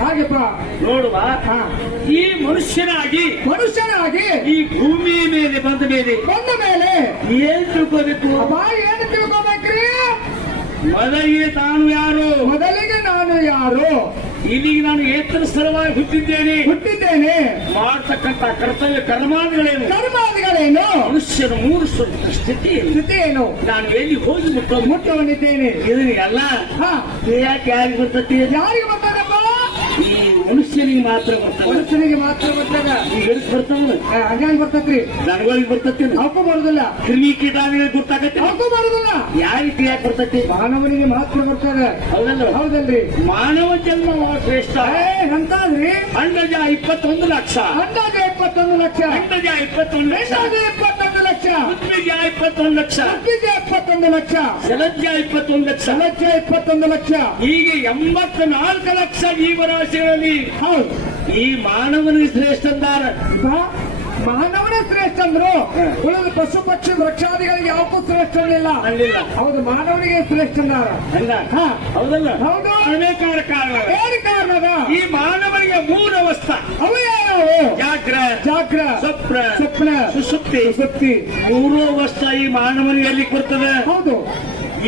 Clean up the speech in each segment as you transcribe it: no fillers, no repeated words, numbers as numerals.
ಹಾಗೆಪ್ಪ ನೋಡುವ ಈ ಮನುಷ್ಯನಾಗಿ ಈ ಭೂಮಿ ಮೇಲೆ ಬಂದ ಮೇಲೆ ಏನ್ ತಿಳ್ಕೋಬೇಕು? ಏನು ತಿಳ್ಕೋಬೇಕ್ರಿ? ಮೊದಲಿಗೆ ನಾನು ಯಾರು? ಇಲ್ಲಿಗೆ ನಾನು ಏತರ ಸ್ಥಳವಾಗಿ ಹುಟ್ಟಿದ್ದೇನೆ. ಮಾಡತಕ್ಕಂತ ಕರ್ತವ್ಯ ಕರ್ಮಾದಿಗಳೇನು? ಮನುಷ್ಯನ ಮೂರು ಸ್ಥಿತಿ ಏನು? ನಾನು ಎಲ್ಲಿ ಹೋಗಿ ಮುಟ್ಟವನಿದ್ದೇನೆ. ಇದನ್ನೆಲ್ಲ ಯಾಕೆ ಯಾರಿಗೆ ಬರ್ತತಿ? ಯಾರಿಗೆ ಬರ್ತಾರಪ್ಪ? ಈ ಮನುಷ್ಯನಿಗೆ ಮಾತ್ರ ಬರ್ತದ. ಈಗ ಬರ್ತಾವ ಹಂಗಾಗಿ ಬರ್ತತ್ರಿ. ದನಗಳಿಗೆ ಬರ್ತತಿ, ಅವಕ್ಕೂ ಬರುದಿಲ್ಲ. ಕ್ರಿಮಿ ಕೀಟಾದಿಗಳಿಗೆ ಗೊತ್ತಾಗತ್ತೆ, ಅವಕ್ಕೂ ಬರುದಿಲ್ಲ. ಯಾರಿಗೆ ಯಾಕೆ ಬರ್ತತಿ? ಮಾನವನಿಗೆ ಮಾತ್ರ ಬರ್ತದ. ಹೌದಲ್ರಿ? ಮಾನವ ಜನ್ಮ ಶ್ರೇಷ್ಠ. ಎಂತಾದ್ರಿ? ಅಂಡಜ 21 ಲಕ್ಷ. ಅಂಡಜ 21 ಲಕ್ಷ. ಅಂಡಜ 21 ಲಕ್ಷ. 21 ಲಕ್ಷ. ಉದ್ಮಿಜ 21 ಲಕ್ಷ. ಉದ್ಮಿಜ 21 ಲಕ್ಷ. ಸಲಜ್ಜ 21 ಲಕ್ಷ. ಸಲಜ್ಜ 21 ಲಕ್ಷ. ಹೀಗೆ 84 ಲಕ್ಷ ಜೀವರಾಶಿಗಳಲ್ಲಿ ಹೌದು ಈ ಮಾನವನಿಗೆ ಶ್ರೇಷ್ಠ ಅಂದಾರ. ಮಾನವನೇ ಶ್ರೇಷ್ಠ ಅಂದ್ರು. ಉಳಿದ ಪಶು ಪಕ್ಷಿ ವೃಕ್ಷಾದಿಗಳಿಗೆ ಯಾವಕ್ಕೂ ಶ್ರೇಷ್ಠ ಇಲ್ಲ. ಹೌದು, ಮಾನವನಿಗೆ ಶ್ರೇಷ್ಠ ಅಂದಾರ. ಹೌದಲ್ಲ? ಹೌದು. ಅನೇಕಾರ ಕಾರಣ. ಏನು ಕಾರಣದ? ಈ ಮಾನವನಿಗೆ 3 ಅವಸ್ಥಾ. ಅವು ಯಾವ್ಯಾವು? ಜಾಗ್ರ, ಸ್ವಪ್ನ, ಸುಷುಪ್ತಿ. 3 ಅವಸ್ಥಾ ಈ ಮಾನವನಿಗೆ ಎಲ್ಲಿ ಬರ್ತದೆ? ಹೌದು.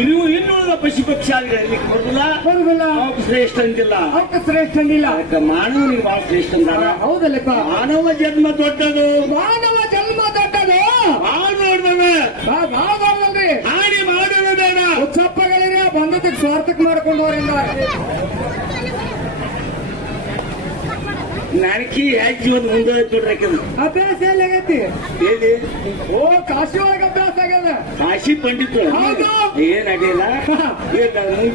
ಇನ್ನುಳಿದ ಪಶು ಪಕ್ಷಾದಿಗಳಲ್ಲಿ ಬರುದಿಲ್ಲ. ಶ್ರೇಷ್ಠ ಅಂತಿಲ್ಲ, ಅವಕ್ಕೆ ಶ್ರೇಷ್ಠ ಅಂದಿಲ್ಲ. ಮಾನವನಿಗೆ ಬಹಳ ಶ್ರೇಷ್ಠ ಅಂದಾರ. ಹೌದಲ್ಲಪ್ಪ? ಮಾನವ ಜನ್ಮ ದೊಡ್ಡದು. ದೊಡ್ಡದಲ್ರಿ. ಹಾನಿ ಮಾಡೋದು ಬೇಡ. ಉತ್ಸಪ್ಪಗಳಿರ ಬಂದದಕ್ಕೆ ಸ್ವಾರ್ಥಕ್ಕೆ ಮಾಡ್ಕೊಂಡು ಹೋರಿಂದ ನನಕಿ ಹೆಜ್ಜೆ ಒಂದು ಮುಂದೆ ನೋಡ್ರಿ. ಅಭ್ಯಾಸ ಎಲ್ಲಾಗೈತಿ? ಹೇಳಿ. ಕಾಶಿ ಒಳಗೆ ಅಭ್ಯಾಸ ಆಗ್ಯದ. ಕಾಶಿ ಪಂಡಿತರು ಏನ್ ಅಡ್ಡಿಲ್ಲ.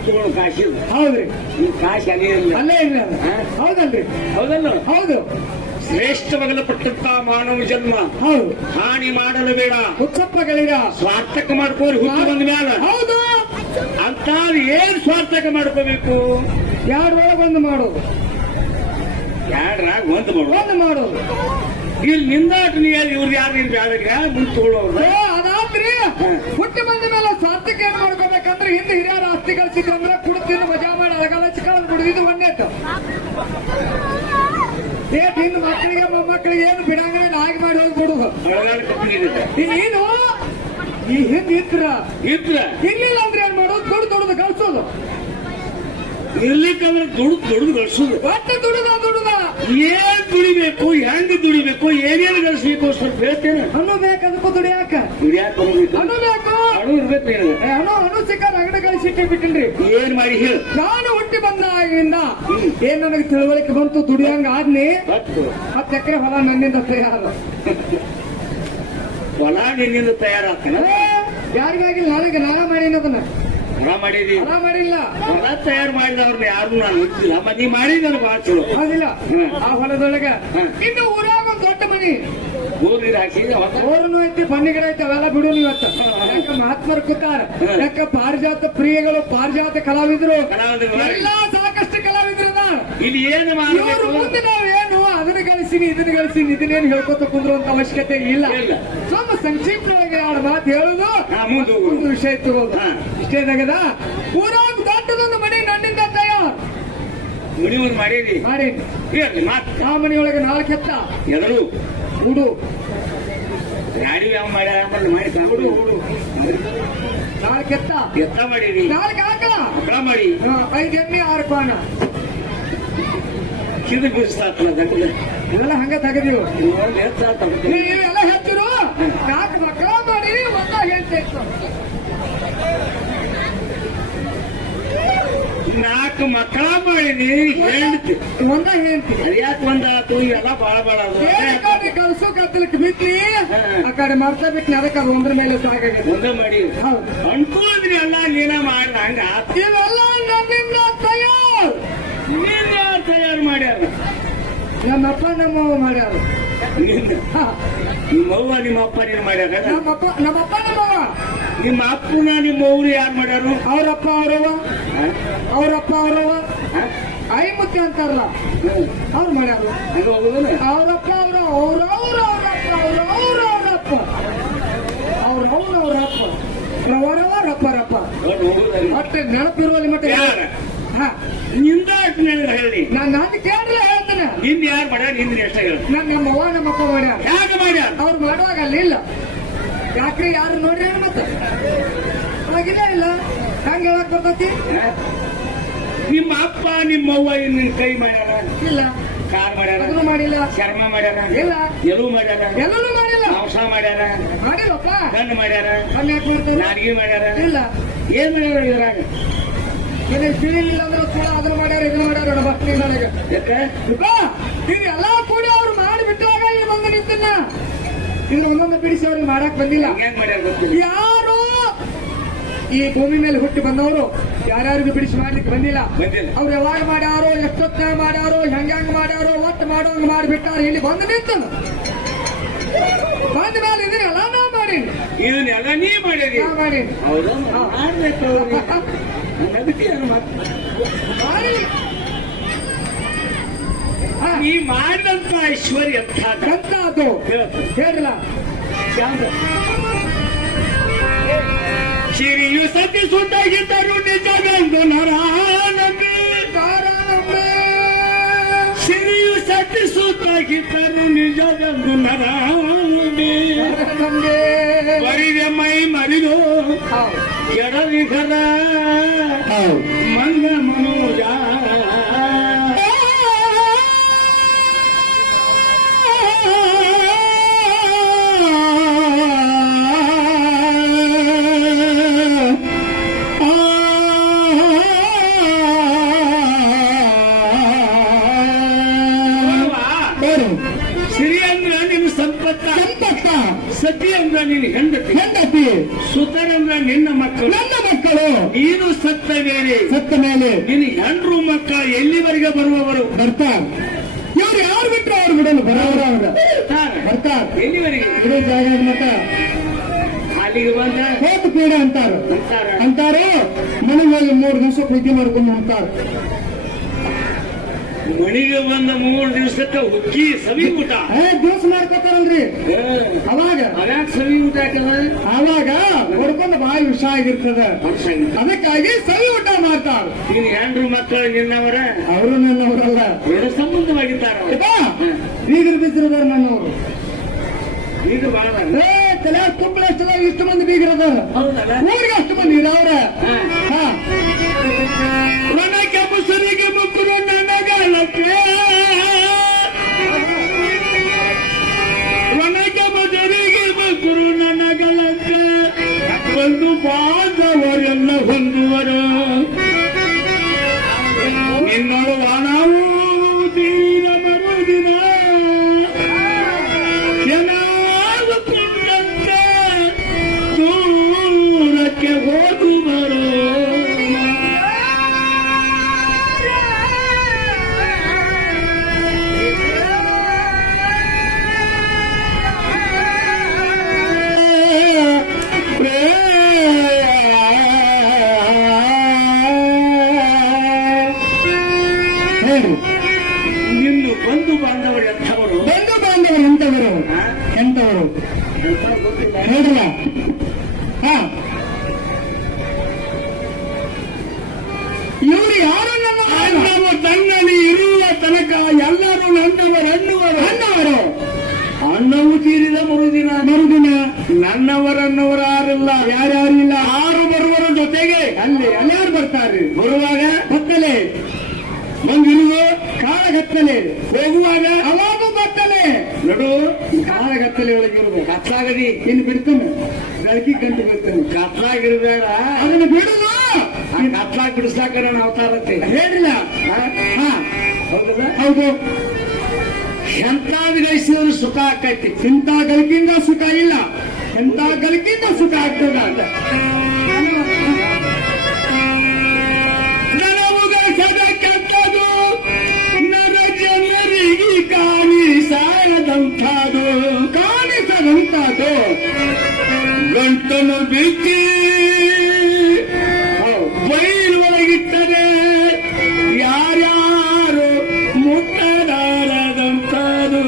ತಗೊಂಡು ಕಾಶಿ. ಹೌದ್ರಿ. ಕಾಶಿ ಅಲ್ಲೇ ಇಲ್ಲ. ಹೌದಲ್ರಿ? ಹೌದು. ಶ್ರೇಷ್ಠವಾಗಲ್ಪಟ್ಟಂತ ಮಾನವ ಜನ್ಮ. ಹೌದು. ಹಾನಿ ಮಾಡಲು ಬೇಡ. ಉತ್ಸಪ್ಪಗಳಿರ ಸ್ವಾರ್ಥಕ ಮಾಡ್ಕೋರಿ ಹುಟ್ಟು ಬಂದ ಮ್ಯಾಲ. ಹೌದು. ಅಂತ ಏನ್ ಸ್ವಾರ್ಥಕ ಮಾಡ್ಕೋಬೇಕು? ಯಾರೊಳಗೆ ಒಂದು ಮಾಡೋದು, ಯಾಡ್ರಾಗ ಒಂದು ಮಾಡೋದು. ಇಲ್ಲಿ ನಿಂದಾಟ ಇವ್ರು ಯಾರು ಬ್ಯಾಡ ಮುಂದೆ ತಗೊಳ್ಳೋರು. ಅದಾದ್ರಿ ಹುಟ್ಟಿ ಬಂದ ಮೇಲೆ ಸ್ವಾರ್ಥಕ್ಕೆ ಏನ್ ಮಾಡ್ಕೋಬೇಕಂದ್ರೆ ಹಿಂದೆ ಹಿರಿಯರ ಆಸ್ತಿ ಗಳಿಸಿದ್ರೆ ಕುಡ್ತಿದ್ದು ಮಜಾ ಮಾಡಿ ಅಳಗಾಲ ಚಿಕ್ಕವನ್ನ ಕುಡಿದಿದ್ದು ಒಂದೇತು. ಹಿಂದ್ ಮಕ್ಕಳಿಗೆ ಮೊಮ್ಮಕ್ಕಳಿಗೆ ಏನು ಬಿಡಂಗ ನಾಗಿ ಮಾಡಿ ಹೋಗಿ ಬಿಡುದು. ನೀನು ಈ ಹಿಂದ್ ಇರ್ಲಿಲ್ಲ ಅಂದ್ರೆ ಏನ್ ಮಾಡೋದು? ದುಡ್ದು ಗಳಿಸೋದು. ಇರ್ಲಿಕ್ಕಂದ್ರೆ ದುಡ್ದು ಗಳಿಸೋದು. ಒಟ್ಟು ದುಡುದ ಏನ್ ದುಡಿಬೇಕು, ಹೆಂಗ್ ದುಡಿಬೇಕು, ಏನೇನು ಗಳಿಸ್ಬೇಕು ಸ್ವಲ್ಪ ಹೇಳ್ತೇನೆ. ಹಣ್ಣು ಬೇಕದಕ್ಕೂ ದುಡಿಯಾಕ ಹಣ್ಣು ಬೇಕು. ಹಣ್ಣು ಇರ್ಬೇಕು. ಹಣ್ಣು ಸಿಕ್ಕಾರ ಅಂಗಡಿ ಗಳಿಸಿಟ್ಟೆ ಬಿಟ್ಟಿನ್ರಿ. ಏನ್ ಮಾಡಿ ಹೇಳಿ. ನಾನು ಹುಟ್ಟಿ ಬಂದಾಗಿಂದ ಏನ್ ನನಗೆ ತಿಳುವಳಿಕೆ ಬಂತು, ದುಡಿಯಂಗ ಆದ್ನಿ. 10 ಎಕರೆ ಹೊಲ ನನ್ನಿಂದ ತಯಾರ. ಹೊಲ ನಿನ್ನಿಂದ ತಯಾರಾಗ್ತಾನ? ಯಾರಿಗಾಗಿಲ್ಲ, ನನಗೆ ನಾನ ಮಾಡೀನಿ. ಅದನ್ನ ಮಾಡಿಲ್ಲ. ಹೊಲ ತಯಾರು ಮಾಡಿದವ್ರನ್ನ ಯಾರು ನಾನು ಗೊತ್ತಿಲ್ಲ. ಮತ್ತೆ ನೀ ಮಾಡಿ ನನಗೆ ಬಹಳ ಚಲೋ. ಅದಿಲ್ಲ. ಆ ಹೊಲದೊಳಗ ಇನ್ನು ಊರಾಗ ಒಂದು ದೊಡ್ಡ ಮನಿ. ಊರಿನ ಹಾಕಿ ಊರನ್ನು ಐತಿ, ಬನ್ನಿಗಿಡ ಐತಿ, ಅವೆಲ್ಲ ಬಿಡು ಇವತ್ತು. ಯಾಕ ಮಹಾತ್ಮರು ಕೂತಾರ. ಯಾಕ ಪಾರಿಜಾತ ಪ್ರಿಯಗಳು, ಪಾರಿಜಾತ ಕಲಾವಿದರು ಎಲ್ಲಾ ಸಾಕಷ್ಟು ಕಲಾವಿದ್ರು. ಇಲ್ಲಿ ಏನು ಮುಂದೆ ನಾವೇನು ಅದನ್ನ ಗಳಿಸಿನಿ ಇದನ್ನೇನು ಹೇಳ್ಕೊತ ಕುಂದ್ರುವಂತ ಅವಶ್ಯಕತೆ ಇಲ್ಲ. ಸ್ವಲ್ಪ ಸಂಕ್ಷಿಪ್ತವಾಗಿ 2 ಮಾತು ಹೇಳುದು, ಒಂದು ವಿಷಯ ತಗೋದು. ಇಷ್ಟೇ ನಗದ. ಊರಾಗ ದೊಡ್ಡದೊಂದು ಮನೆ ನನ್ನಿಂದ ತಯಾರು ಮಾಡೀನಿ. ಆ ಮನೆಯೊಳಗೆ 4 ಎತ್ತ ಎದರು ಹುಡು ಗಾಡಿ ಯಾವ ಮಾಡ್ಯಾರ ಹುಡು 4 ಎತ್ತ ಮಾಡಿರಿ. 4 ಆಕಳ ಮಾಡಿ 5 ಎಮ್ಮೆ 6 ಕ್ವಾಣ ಚಿದು ಬಿಡಿಸ್ತಾತಲ್ಲ. ಇವೆಲ್ಲ ಹಂಗ ತೆಗದೀವು. ಎಲ್ಲ ಹೆಚ್ಚಿರು 4 ಮಕ್ಕಳ ಮಾಡಿ ಒಂದ ಹೇಳ್ತೈತು. 4 ಮಕ್ಕಳ ಮಾಡಿನಿ. ಹೇಳ್ತಿ ಒಂದ ಹೇಳ್ತಿ. ಯಾಕೆ ಒಂದಾತು? ಇವೆಲ್ಲ ಬಾಳ ಕಲ್ಸು ಕತ್ತಲಕ್ಕೆ ಬಿಟ್ಟಿ ಆ ಕಡೆ ಮರ್ತ ಬಿಟ್ಟಿ. ಅದಕ್ಕೆ ಅದು ಒಂದ್ರ ಮೇಲೆ ಸಾಕಾಗಿದೆ. ಒಂದ ಮಾಡಿ ಅನ್ಕೋದ್ರಿ ಎಲ್ಲ ನೀನ ಮಾಡ್ದ ಹಂಗ. ಇವೆಲ್ಲ ನನ್ನಿಂದ ತಯಾರು ಮಾಡ್ಯಾರ. ನಮ್ಮಪ್ಪ ನಮ್ಮವ್ವ ಮಾಡ್ಯಾರ. ನಿಮ್ಮವ್ವ ನಿಮ್ಮಪ್ಪ ನೀನು ಮಾಡ್ಯಾರ? ನಮ್ಮಪ್ಪ ನಮ್ಮವ್ವ. ನಿಮ್ಮ ಅಪ್ಪನ ನಿಮ್ಮವ್ರು ಯಾರು ಮಾಡ್ಯಾರು? ಅವ್ರಪ್ಪ ಅವ್ರವ್ವ ಐ ಮುತ್ತೆ ಅಂತಾರಲ್ಲ ಅವ್ರು ಮಾಡ್ಯಾರ. ಅವ್ರಪ್ಪ ಅವ್ರಪ್ಪ ರಪ್ಪ ಒಟ್ಟೆ ನೆನಪಿರುವಲ್ಲಿ ಮಟ್ಟ ಹಾ ನಿಂದ ಹೇಳಿ ನಾನು ಕೇಳಿದ್ರೆ ಹೇಳ್ತೇನೆ. ನಿಂದ ಯಾರು ಮಾಡ್ಯಾರ ನಿಂದ ಎಷ್ಟ ಹೇಳ ನಮ್ಮ ಅವ್ವ ನಮ್ಮ ಅಪ್ಪ ಮಾಡ್ಯಾರ. ಯಾಕೆ ಮಾಡ್ಯಾರ ಅವ್ರು ಮಾಡುವಾಗ ಅಲ್ಲಿ ಇಲ್ಲ. ಯಾಕ್ರಿ ಯಾರು ನೋಡ್ರಿ ಮತ್ತೆ ಅವಾಗಿದೆ ಇಲ್ಲ ಹಂಗ ಹೇಳಕ್ ಬರ್ತೈತಿ. ನಿಮ್ಮ ಅಪ್ಪ ನಿಮ್ಮವ್ವ ನಿನ್ನ ಕೈ ಮಾಡ್ಯಾರ ಇಲ್ಲ, ಕಾರ್ ಮಾಡ್ಯಾರ, ಅದನ್ನು ಮಾಡಿಲ್ಲ, ಚರ್ಮ ಮಾಡ್ಯಾರ, ಇಲ್ಲ, ಎಲು ಮಾಡ್ಯಾರ, ಎಲ್ಲರೂ ಮಾಡಿಲ್ಲ, ಮಾಂಸ ಮಾಡ್ಯಾರ, ಮಾಡಿಲ್ಲಪ್ಪ, ಕಣ್ಣು ಮಾಡ್ಯಾರ, ಅಲ್ಲಿ ಯಾಕೆ ಮಾಡ್ತೇನೆ, ನಾಡಿಗೆ ಮಾಡ್ಯಾರ, ಇಲ್ಲ, ಏನ್ ಮಾಡ್ಯಾರ ಇದ್ರಾಗ ಏನೇ ತಿಳಿಲಿಲ್ಲ ಅಂದ್ರೆ ಕೂಡ ಅದನ್ನ ಮಾಡ್ಯಾರ ಇದನ್ನ ಮಾಡ್ಯಾರ ಭಕ್ತಿ ನನಗೆ. ಯಾಕೆ ನೀವು ಎಲ್ಲಾ ಕೂಡಿ ಅವ್ರು ಮಾಡಿ ಬಿಟ್ಟಾಗ ಇಲ್ಲಿ ಬಂದು ನಿಂತಿನ ಇನ್ನು ಒಂದೊಂದು ಬಿಡಿಸಿ ಅವ್ರಿಗೆ ಮಾಡಕ್ ಬಂದಿಲ್ಲ. ಹೆಂಗ್ ಮಾಡ್ಯಾರ ಗೊತ್ತಿಲ್ಲ. ಯಾರು ಈ ಭೂಮಿ ಮೇಲೆ ಹುಟ್ಟಿ ಬಂದವರು ಯಾರ್ಯಾರಿಗೂ ಬಿಡಿಸಿ ಮಾಡ್ಲಿಕ್ಕೆ ಬಂದಿಲ್ಲ. ಅವ್ರು ಯಾವಾಗ ಮಾಡ್ಯಾರೋ, ಎಷ್ಟೊತ್ತ ಮಾಡ್ಯಾರೋ, ಹೆಂಗ್ ಮಾಡ್ಯಾರೋ, ಒಟ್ಟು ಮಾಡೋಂಗ್ ಮಾಡಿಬಿಟ್ಟಾರ. ಇಲ್ಲಿ ಬಂದು ನಿಂತನು ಬಂದ ಮೇಲೆ ಇದನ್ನೆಲ್ಲ ನಾ ಮಾಡಿ ಇದನ್ನೆಲ್ಲ ನೀ ಮಾಡಿರಿ. ಮಾಡಿ ಹೌದಾ ಮಾಡ್ಬೇಕು ಮಾಡಿ ನೀ ಮಾಡಿದಂತ ಐಶ್ವರ್ಯ ಎಂತ ಅದು ಹೇಳಿಲ್ಲ. ಸಿರಿಯು ಸತಿ ಸುತ್ತಾಗಿದ್ದರು ನಿಜವೆಂದು ನರಾನಂಬಿ, ಸಿರಿಯು ಸತಿ ಸುತ್ತಾಗಿದ್ದರು ನಿಜವೆಂದು ನರಾನಂಬಿ, ಬರಿದ ಮೈ ಮರಿದು ಎಡವಿಗರ ಮಂಗ ಮನೋಜ ಸತಿ ಅಂದ್ರ ನಿನ್ನ ಹೆಂಡತಿ, ಸುತರಂದ್ರ ನಿನ್ನ ಮಕ್ಕಳು, ನನ್ನ ಮಕ್ಕಳು. ನೀನು ಸತ್ತ ಮೇಲೆ ನಿನ್ನ ಹೆಂಡ್ರು ಮಕ್ಕಳ ಎಲ್ಲಿವರೆಗೆ ಬರುವವರು ಬರ್ತಾರೆ. ಇವ್ರು ಯಾರು ಬಿಟ್ಟರು ಅವ್ರು ಬಿಡಲು ಬರೋರು ಅವ್ರ ಬರ್ತಾರೆ. ಎಲ್ಲಿವರೆಗೆ ಇರೋ ಜಾಗ ಮತ್ತ ಅಲ್ಲಿಗೆ ಬಂದ ಹೋದ ಪೀಡ ಅಂತಾರೋ. ಮನೆಯಲ್ಲಿ 3 ದಿವಸ ಪ್ರೀತಿ ಮಾಡ್ಕೊಂಡು ಹೋಗ್ತಾರೆ. ಮಣಿಗೆ ಬಂದ 3 ದಿವಸಕ್ಕ ಹುಕ್ಕಿ ಸವಿ ಊಟ ದಿವಸ ಮಾಡ್ಕೊತಾರಲ್ರಿ. ಅವಾಗ ಸವಿ ಊಟ ಅವಾಗ ಹೊಡ್ಕೊಂಡು ಬಾಯಿ ವಿಷ ಆಗಿರ್ತದ. ಅದಕ್ಕಾಗಿ ಸವಿ ಊಟ ಮಾಡ್ತಾರ. ನೀನ್ ಹೆಂಡ್ರು ಮಕ್ಕಳು ನಿನ್ನವರ, ಅವರು ನನ್ನವರಲ್ಲ, ಸಂಬಂಧವಾಗಿದ್ದಾರ. ಬೀಗರು ಬಿದ್ದಿರೋದಾರ ನನ್ನವರು. ಈಗ ಬಾಳ ತಲೆ ತುಂಬಳ ಇಷ್ಟು ಮಂದಿ ಬೀಗರದ ಊರಿಗೆ ಅಷ್ಟು ಮಂದಿ ಇದಾವ್ರ. ಒಣಕೆ ಮುಸುರಿಗೆ ಮುಕ್ಕರು ನನಗಲಕ್ಕೆ, ಒಣಕೆ ಮುಸುರಿಗೆ ಮುಕ್ಕರು ನನಗಲಕ್ಕೆ, ಒಂದು ಬಾಂಧವರೆಲ್ಲ ಹೊಂದುವರು ನಿನ್ನಳು ನಾವು ತೀರ ಮರುದಿನ ಏನಾಗುತ್ತಿದ್ದಂತೆ ದೂರಕ್ಕೆ ಹೋಗುವರು. ನಿನ್ನ ಬಂಧು ಬಾಂಧವರು ಎಂಥವರು? ಬಂಧು ಬಾಂಧವರು ಎಂತವರು ಹೇಳಿಲ್ಲ. ಇವರು ಯಾರು? ನಮ್ಮ ತನ್ನಲ್ಲಿ ಇರುವ ತನಕ ಎಲ್ಲರೂ ನನ್ನವರು. ಅಣ್ಣವು ತೀರಿದ ಮರುದಿನ ನನ್ನವರನ್ನವರಾರಿಲ್ಲ, ಯಾರ್ಯಾರಿಲ್ಲ. 6 ಬರುವರ ಜೊತೆಗೆ ಅಲ್ಲಾರು ಬರ್ತಾರೆ. ಬರುವಾಗ ಬತ್ತಲೆ ಮಂಗಿರುವುದು ಕಾಳಗತ್ತಲೆ, ಹೋಗುವಾಗ ಅವಾಗ ಬತ್ತಲೆ. ನಡು ಕಾಳಗತ್ತಲೆ ಒಳಗಿರುವುದು ಕತ್ಲಾಗದಿ ಇನ್ನು ಬಿಡ್ತಾನೆ. ಬೆಳಕಿ ಗಂಟು ಬಿಡ್ತಾನೆ. ಕತ್ಲಾಗಿರ್ಬೇಡ, ಅದನ್ನು ಬಿಡುದು. ಕತ್ಲಾಗ ಬಿಡಿಸ್ಲಾಕ ನಾನು ಅವತಾರತ್ತೆ ಹೇಳಿಲ್ಲ. ಹೌದಲ್ಲ? ಹೌದು. ಎಂತ ವಿಧೈಸಿದ್ರು ಸುಖ ಆಕೈತಿ. ಇಂಥ ಗಳಿಕೆಯಿಂದ ಸುಖ ಇಲ್ಲ, ಎಂತ ಗಳಿಕೆಯಿಂದ ಸುಖ ಆಗ್ತದ. ಕೆಟ್ಟದು ನರ ಜನರಿಗೆ ಕಾಣಿಸದಂಥದು ಗಂಟನ್ನು ಬಿಚ್ಚಿ ಬೈಲೊಳಗಿಟ್ಟರೆ ಯಾರ್ಯಾರು ಮುಟ್ಟಲಾರದಂಥದು.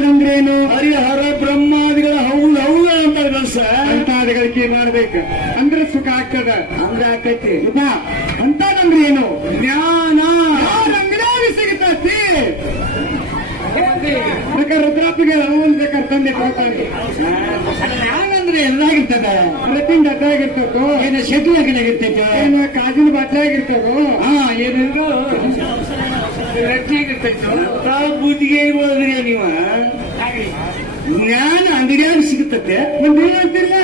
ಹೌದಂದ್ರೇನು? ಹರಿಹರ ಬ್ರಹ್ಮಾದಿಗಳ ಹೌದು ಹೌದು ಅಂತ ಕೆಲಸ ಅಂತಾದಿಗಳಿಗೆ ಮಾಡ್ಬೇಕು ಅಂದ್ರೆ ಸುಖ ಆಗ್ತದ. ಅಂದ್ರೆ ಆಕೈತಿ ಅಂತಂದ್ರೆ ಏನು? ಜ್ಞಾನ ಯಾರ ಅಂಗಡಿಯಾಗಿ ಸಿಗುತ್ತತಿ ಬೇಕಾದ್ರೆ ರುದ್ರಾಪಿಗೆ ಅವನ್ ಬೇಕಾದ್ರೆ ತಂದೆ ಕೊಡ್ತಾನೆ. ನಾನಂದ್ರೆ ಎಲ್ಲಾಗಿರ್ತದ ಪ್ರತಿಂದ ಅದಾಗಿರ್ತದೋ ಏನು ಶೆಟ್ಲ ಕಡೆಗಿರ್ತೈತೆ ಏನು ಕಾಜಿನ ಬಾಟ್ಲಾಗಿರ್ತದೋ ಏನಿದ್ರು ಬುದ್ಧಿಗೆ ಇರೋದ್ರಿ ನೀವ ಜ್ಞಾನ ಅಂಗಡಿಯಾಗ ಸಿಗುತ್ತತೆ ಒಂದು ಏನಂತಿಲ್ಲ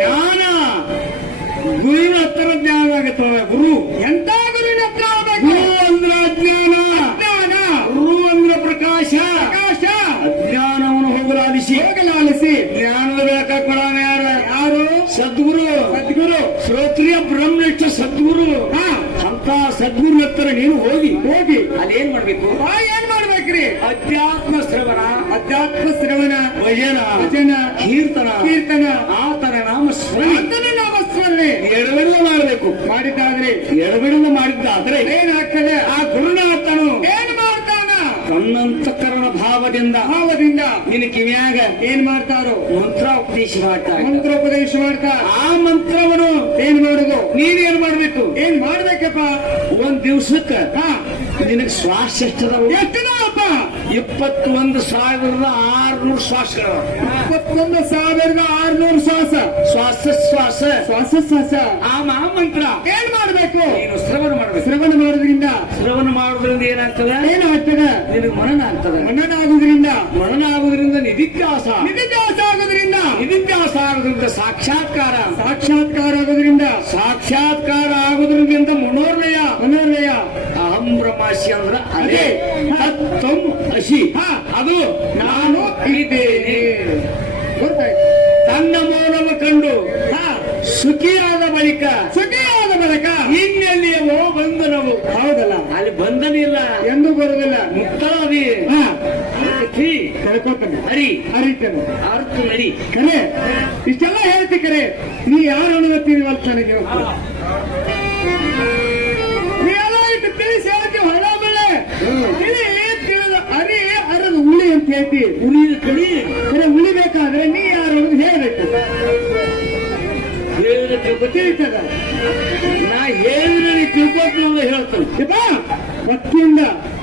ಜ್ಞಾನ ಗುರುವಿನ ಹತ್ರ ಜ್ಞಾನ ಆಗತ್ತವ. ಗುರು ಎಂತ ಗುರುವಿನ ಹತ್ರ ಆಗ್ಬೇಕು? ಗುರು ಅಂದ್ರ ಅಜ್ಞಾನ, ಜ್ಞಾನ. ಗುರು ಅಂದ್ರ ಪ್ರಕಾಶ, ಪ್ರಕಾಶ. ಅಜ್ಞಾನವನ್ನು ಹೋಗಲಾಡಿಸಿ ಹೋಗಲಾಲಿಸಿ ಜ್ಞಾನದ ಬೆಳಕ ಕೊಡೋಣ ಯಾರು? ಸದ್ಗುರು. ಸದ್ಗುರು ಶ್ರೋತ್ರಿಯ ಬ್ರಹ್ಮನಿಷ್ಠ ಸದ್ಗುರು. ಅಂತ ಸದ್ಗುರು ಹತ್ರ ನೀನು ಹೋಗಿ ಅಲ್ಲೇನ್ ಮಾಡ್ಬೇಕು? ಏನ್ ಮಾಡ್ಬೇಕ್ರಿ? ಅಧ್ಯಾತ್ಮ ಶ್ರವಣ, ಅಧ್ಯಾತ್ಮ ಶ್ರವಣ, ಭಜನ, ಕೀರ್ತನ, ಆತನ ನಾಮ ನಾಮಸ್ಮರಣೆ ಎಡಬಿಡಲು ಮಾಡಬೇಕು. ಮಾಡಿದ್ದಾದ್ರೆ ಎಡಬಿಡಲು ಮಾಡಿದ್ದಾದ್ರೆ ಏನಾಗ್ತದೆ? ಆ ಗುರುನಾಥನು ಏನ್ ಮಾಡ್ತಾನ? ತನ್ನಂತಕರಣ ಭಾವದಿಂದ ನಿನ್ನ ಕಿವಿಯಾಗ ಏನ್ ಮಾಡ್ತಾರೋ ಮಂತ್ರೋಪದೇಶ ಮಾಡ್ತಾರೆ. ಮಂತ್ರೋಪದೇಶ ಮಾಡ್ತಾರ. ಆ ಮಂತ್ರವನ್ನು ಏನ್ ಮಾಡುದು? ನೀವೇನ್ ಮಾಡ್ಬೇಕು? ಏನ್ ಮಾಡ್ಬೇಕಪ್ಪ? ಒಂದ್ ದಿವ್ಸಕ್ಕ ನಿನಗೆ ಶ್ವಾಸ ಎಷ್ಟದವು? ಎಷ್ಟದವಪ್ಪ? 21,600 ಶ್ವಾಸಗಳು. 21,600 ಶ್ವಾಸ. ಶ್ವಾಸ ಆ ಮಹಾಮಂತ್ರ ಏನ್ ಮಾಡ್ಬೇಕು? ನೀನು ಶ್ರವಣ ಮಾಡ್ಬೇಕು. ಶ್ರವಣ ಮಾಡೋದ್ರಿಂದ ಏನಾಗ್ತದ? ಏನಾಗ್ತದ? ನಿನಗೆ ಮನನ ಆಗ್ತದ. ಮನನ ಆಗುದ್ರಿಂದ ನಿಧಿಧ್ಯಾಸ ಆಗೋದ್ರಿಂದ ಸಾಕ್ಷಾತ್ಕಾರ ಆಗೋದ್ರಿಂದ ಮನೋರ್ಲಯ ಅಹಂ ಬ್ರಹ್ಮಾಸಿ ಅಂದ್ರ ಅದೇ ತತ್ವಂ ಅಸಿ. ಅದು ನಾನು ಇದ್ದೇನೆ. ಗೊತ್ತಾಯ್ತು. ತನ್ನ ಮೌನವ ಕಂಡು ಸುಖಿಯಾದ ಬಳಿಕ ಇನ್ನೆಲ್ಲಿಯವೋ ಬಂಧನವು. ಹೌದಲ್ಲ? ಅಲ್ಲಿ ಬಂಧನ ಇಲ್ಲ, ಎಂದೂ ಬರುದಿಲ್ಲ. ಮುಕ್ತಾದಿ ಕಳ್ಕೊತಾನೆ, ಅರಿತೇನೆ ಅರ್ಥ ನಡಿ. ಕರೆ ಇಷ್ಟೆಲ್ಲ ಹೇಳ್ತಿ ಕರೆ. ನೀ ಯಾರು ಅನ್ನೋತ್ತೀವಲ್ಲ ನನಗೆ ನೀವೆಲ್ಲ ಇಟ್ಟು ತಿಳಿಸಿ ಹೇಳ್ತೀವಿ. ಹೊಳ ಬೆಳೆ ತಿಳಿದ ಅರದ ಉಳಿ ಅಂತ ಹೇಳ್ತಿ. ಉಳಿಬೇಕಾದ್ರೆ ನೀ ಯಾರು ಅನ್ನೋದು ಹೇಳ್ಬೇಕು. ತಿಳಿತದ? ನಾ ಹೇಳಿದ್ರೆ ನೀ ತಿಳ್ಕೊತೀನಿ ಅಂತ ಹೇಳ್ತಾನೆ.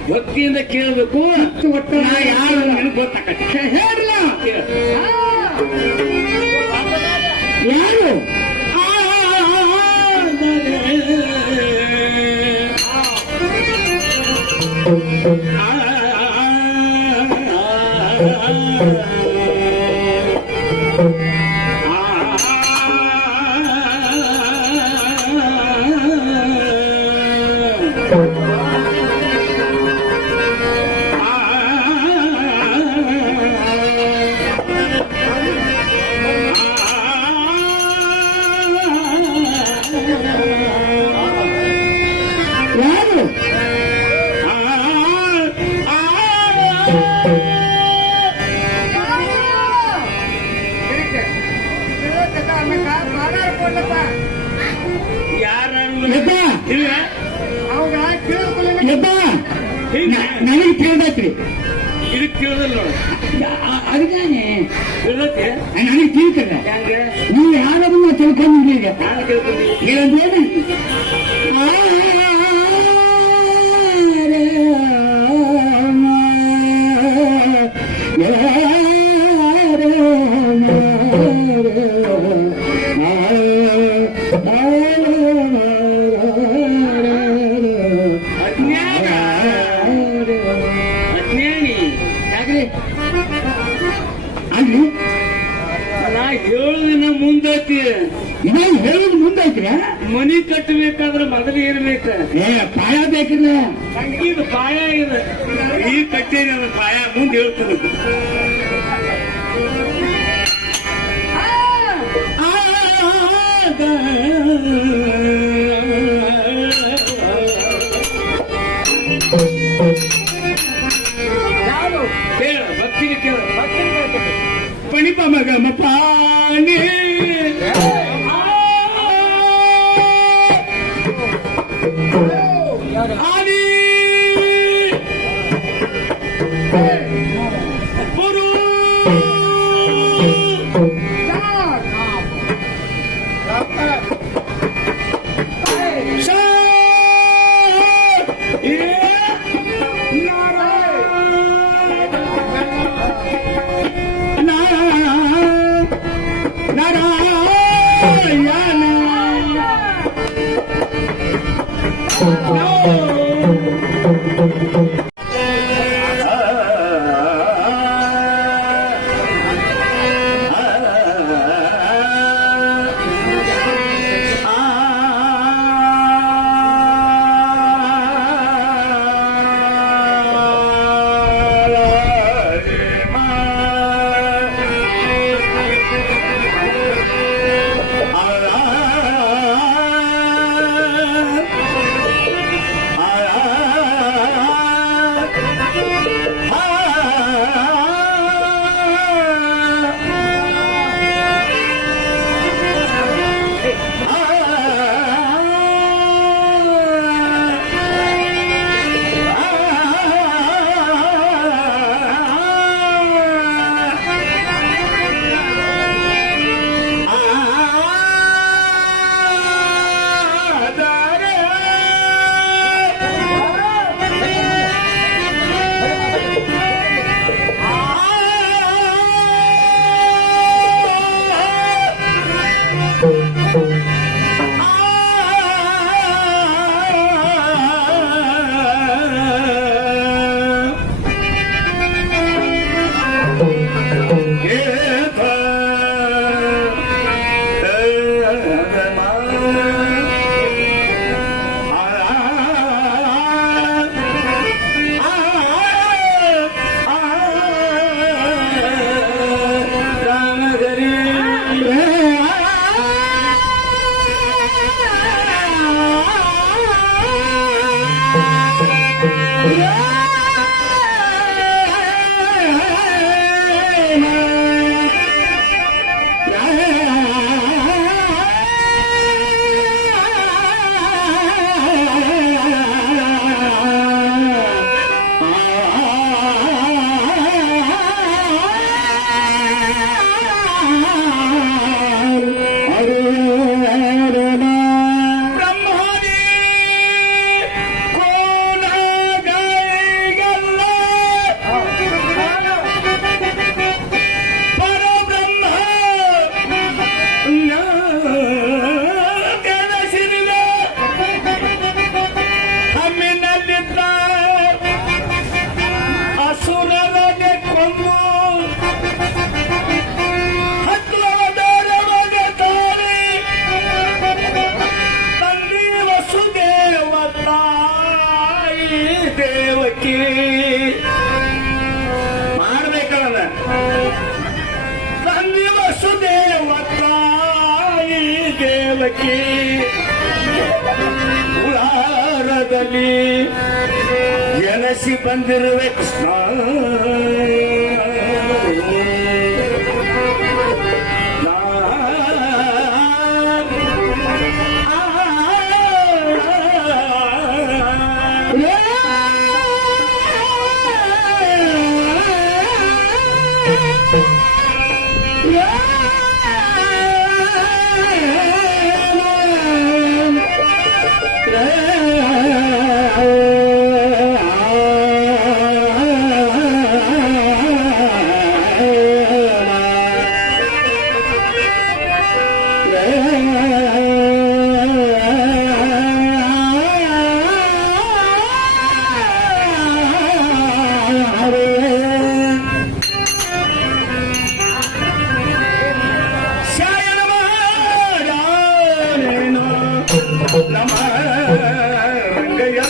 ಭಕ್ತಿಯಿಂದ ಕೇಳಬೇಕು. ಒಟ್ಟ ನಾ ಯಾರು ನನಗೆ ಗೊತ್ತಾಗತ್ತೆ. ಹೇಳಿಲ್ಲ ಯಾರು? ನನಗೆ ಕೇಳ್ಬೇಕ್ರಿ. ಇದಕ್ಕೆ ಕೇಳೋದಿಲ್ಲ ಅದಕ್ಕಾನೆ ಕೇಳತ್ತೆ. ನನಗೆ ತಿಳ್ಕಲ್ಲ. ನೀವು ಯಾರನ್ನ ತಿಳ್ಕೊಂಡಿಲ್ಲ. ಈಗ ಹೇಳೋದೇನು? ನಾ ಹೇಳುದಿನ ಮುಂದೈತಿ. ಹೇಳುದು ಮುಂದೈತ್ರಿ. ಮನಿ ಕಟ್ಟಬೇಕಾದ್ರೆ ಮೊದಲು ಏನ್ಬೇಕ? ಪಾಯ ಬೇಕಿಲ್ಲ. ಇದು ಪಾಯ ಇದೆ. ಈ ಕಟ್ಟೇನಿ ಅದು ಪಾಯ. ಮುಂದೆ ಹೇಳ್ತದೆ. ಕೇಳ ಭಕ್ತಿಗೆ ಕೇಳ. ಪಣಿಪ ಮಗ ಪಾಣಿ ಆನಿ ಗುರು ಮಾಡ್ಬೇಕಲ್ಲ ತಂದೆ ವಸುದೇವ ತಾಯಿ ದೇವಕಿ ಉಳಾರದಲ್ಲಿ ಜನಸಿ ಬಂದಿರುವೆ ಕೃಷ್ಣ ರಂಗಯ್ಯ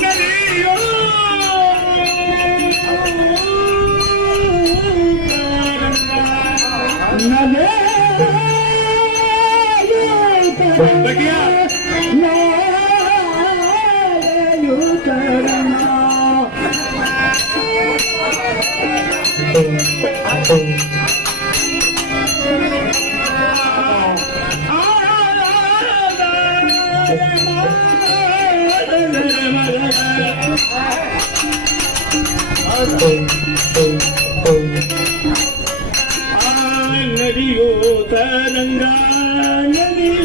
ನದಿಯೋ ಬಗೆಯ ನದಿಯೋ ತರಂಗ ನದಿಯೋ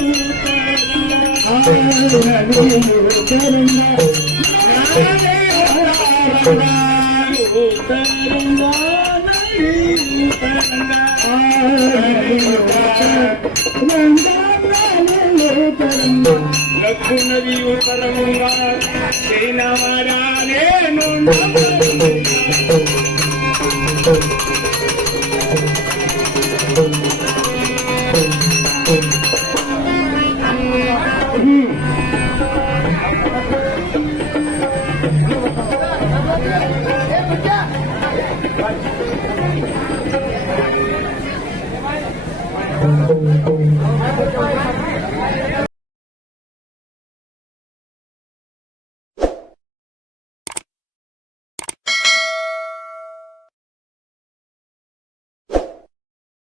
ಲಘು ನದಿಯು ತರಂಗ ಸೇನವರಾನೇನು